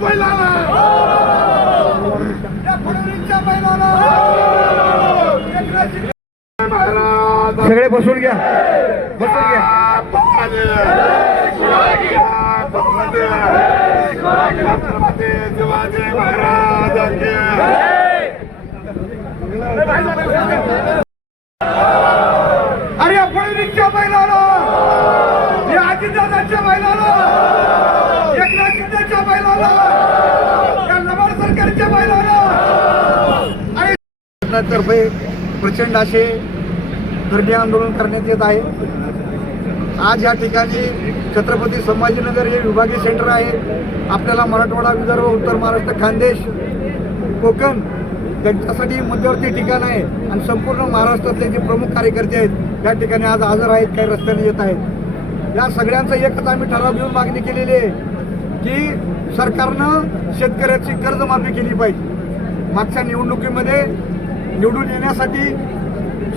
बैलाला! या फडणवीसच्या बैलाला! सगळे बसून घ्या. बसून घ्या. अरे या फडणवीसच्या बैलाला! या अजितदादाच्या सरकारच्या बैलाला. या सरकारच्या बैलाला. तर्फे प्रचंड असे धरणे आंदोलन करण्यात येत आहे. आज या ठिकाणी छत्रपती संभाजीनगर हे विभागीय सेंटर आहे. आपल्याला मराठवाडा विदर्भ उत्तर महाराष्ट्र खानदेश कोकण त्यांच्यासाठी मध्यवर्ती ठिकाण आहे. आणि संपूर्ण महाराष्ट्रातले जे प्रमुख कार्यकर्ते आहेत या ठिकाणी आज हजर आहेत काही रस्त्याने येत आहेत. या सगळ्यांचा एकच आम्ही ठराव घेऊन मागणी केलेली आहे. की सरकारनं शेतकऱ्याची कर्जमाफी केली पाहिजे. मागच्या निवडणुकीमध्ये निवडून येण्यासाठी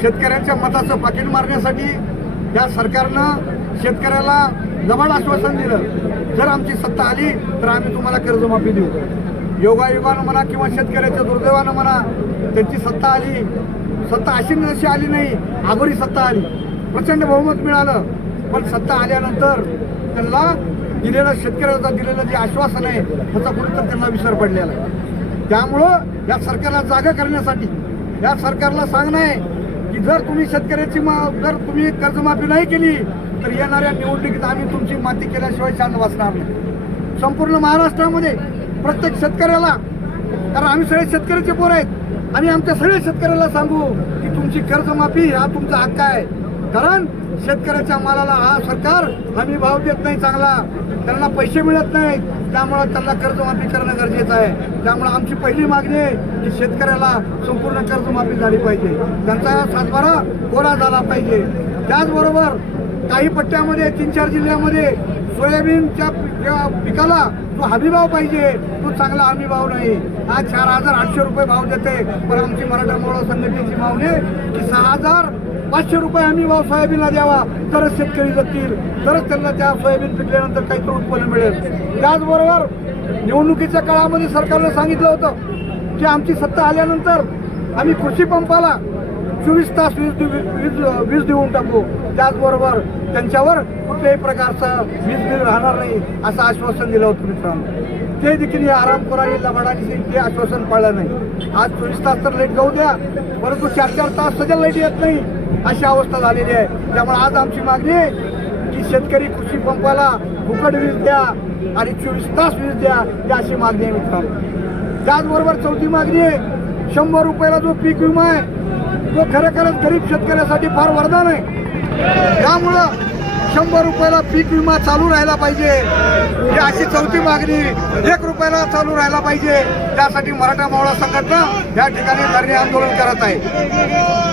शेतकऱ्यांच्या मताचं पाकिट मारण्यासाठी या सरकारनं शेतकऱ्याला लबाड आश्वासन दिलं. जर आमची सत्ता आली तर आम्ही तुम्हाला कर्जमाफी देऊ. योगायोगानं म्हणा किंवा शेतकऱ्याच्या दुर्दैवानं म्हणा त्यांची सत्ता आली सत्ता अशी नशी आली नाही आघोरी सत्ता आली. प्रचंड बहुमत मिळालं पण सत्ता आल्यानंतर त्यांना दिलेलं शेतकऱ्याला दिलेलं जे आश्वासन आहे त्याचा कुठेतरी त्यांना विसर पडलेला आहे. त्यामुळं या सरकारला जागा करण्यासाठी या सरकारला सांगणं आहे की जर तुम्ही शेतकऱ्याची मा जर तुम्ही कर्जमाफी नाही केली तर येणाऱ्या निवडणुकीत आम्ही तुमची माती केल्याशिवाय शांत वाचणार नाही. संपूर्ण महाराष्ट्रामध्ये प्रत्येक शेतकऱ्याला कारण आम्ही सगळे शेतकऱ्याचे पोर आहेत आम्ही आमच्या सगळ्या शेतकऱ्याला सांगू की तुमची कर्जमाफी हा तुमचा हक्क आहे. कारण शेतकऱ्याच्या मालाला हा सरकार हमी भाव देत नाही चांगला. त्यांना पैसे मिळत नाहीत. त्यामुळं त्यांना कर्जमाफी करणं गरजेचं आहे. त्यामुळं आमची पहिली मागणी आहे की शेतकऱ्याला संपूर्ण कर्जमाफी झाली पाहिजे. त्यांचा सातबारा कोरा झाला पाहिजे. त्याचबरोबर काही पट्ट्यामध्ये तीन चार जिल्ह्यामध्ये सोयाबीनच्या पिकाला तो हमीभाव पाहिजे तो चांगला हमीभाव नाही. आज चार हजार आठशे रुपये भाव देते. पण आमची मराठा मोळा संघटनेची मागणी आहे की सहा हजार पाचशे रुपये आम्ही भाव सोयाबीनला द्यावा. तरच शेतकरी जगतील. तरच त्यांना त्या सोयाबीन पिकल्यानंतर काहीतरी उत्पन्न मिळेल. त्याचबरोबर निवडणुकीच्या काळामध्ये सरकारनं सांगितलं होतं की आमची सत्ता आल्यानंतर आम्ही कृषी पंपाला चोवीस तास वीज वीज वीज देऊन टाकू. त्याचबरोबर त्यांच्यावर कुठल्याही प्रकारचं वीज बिल राहणार नाही असं आश्वासन दिलं होतं मित्रांनो. ते देखील या आरामखोरांनी लबाडाने ते आश्वासन पाळलं नाही. आज चोवीस तास तर लाइट जाऊ द्या परंतु चार चार तास सध्या लाइट येत नाही. अशी अवस्था झालेली आहे. त्यामुळे आज आमची मागणी आहे की शेतकरी कृषी पंपाला फुकट वीज द्या आणि चोवीस तास वीज द्या ही अशी मागणी आहे मित्रांनो. त्याचबरोबर चौथी मागणी आहे शंभर रुपयाला जो पीक विमा आहे तो खरोखरच गरीब शेतकऱ्यासाठी फार वरदान आहे. त्यामुळं शंभर रुपयाला पीक विमा चालू राहिला पाहिजे. ही अशी चौथी मागणी एक रुपयाला चालू राहिला पाहिजे. त्यासाठी मराठा मावळा संघटना या ठिकाणी धरणे आंदोलन करत आहे.